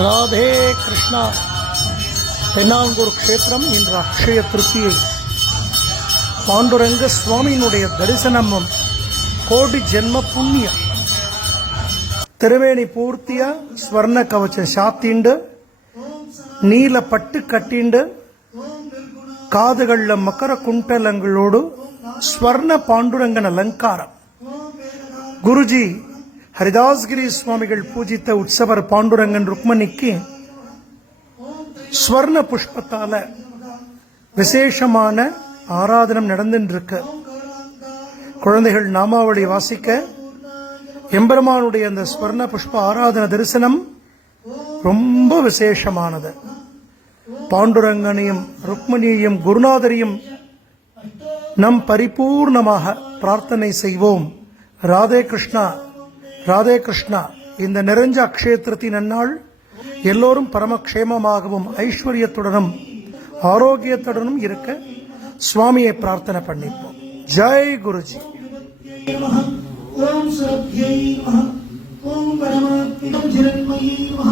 ராதே கிருஷ்ணா. தென்னாங்கூர் க்ஷேத்திரம் இன்று அக்ஷய திருப்தியை. பாண்டுரங்க சுவாமியினுடைய தரிசனமும் கோடி ஜென்ம புண்ணியம். திருவேணி பூர்த்தியா ஸ்வர்ண கவச்சம் சாத்திண்டு, நீல பட்டு கட்டிண்டு, காதுகள்ல மக்கர குண்டலங்களோடு ஸ்வர்ண பாண்டுரங்கன் அலங்காரம். குருஜி ஹரிதாஸ்கிரி சுவாமிகள் பூஜித்த உற்சவர் பாண்டுரங்கன் ருக்மணிக்கு ஸ்வர்ண புஷ்பத்தால விசேஷமான ஆராதனம் நடந்துருக்கு. குழந்தைகள் நாமாவளி வாசிக்க எம்பெருமானுடைய அந்த ஸ்வர்ண புஷ்ப ஆராதன தரிசனம் ரொம்ப விசேஷமானது. பாண்டுரங்கனையும் ருக்மணியையும் குருநாதரையும் நம் பரிபூர்ணமாக பிரார்த்தனை செய்வோம். ராதே கிருஷ்ணா, ராதே கிருஷ்ணா. இந்த நிறைஞ்ச அக்ஷய திருத்தி நன்னாள் எல்லோரும் பரமக்ஷேமமாகவும் ஐஸ்வர்யத்துடனும் ஆரோக்கியத்துடனும் இருக்க சுவாமியை பிரார்த்தனை பண்ணிப்போம். ஜெய் குருஜி. ஓம் சரத்யை நமः. ஓம் பரமாத்மஜிரண்மயே நமः.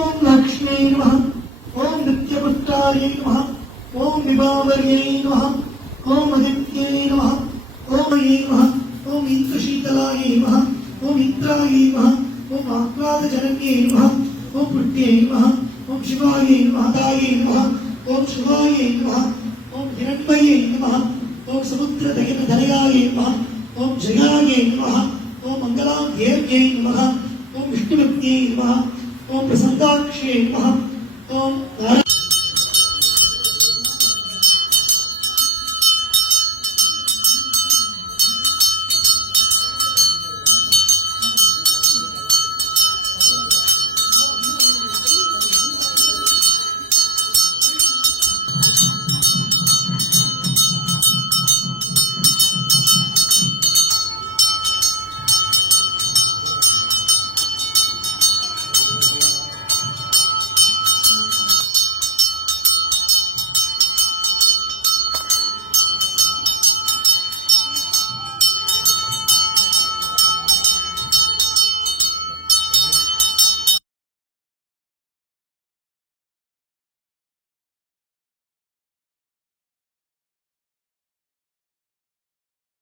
ஓம் லக்ஷ்மீ நமः. ஓம் நித்யபுஷ்டாயை நமः. ஓம் விபாவர்யை நமः. ஓம் அதித்யை நமः. ஓம் யை நமः. ஓம் இந்திரசீதலாயை நமः. ஓம் இந்திராயை நமः. ஓம் ஆக்லாதஜனன்யை நமः. ஓம் புட்யை நமः. ஓம் சிவாயை நமः. தாயை நமः. ஓம் சிவாயை நமः. ஓம் ஹிரண்மயை நமः. ஓம் சமுத்திரதயனதனயாயை நமः. ओम जयायै नमः. ओम मंगलांध्येयै नमः. ओम विष्णुभक्त्यै नमः. ओम प्रसन्नाक्षै नमः. ओम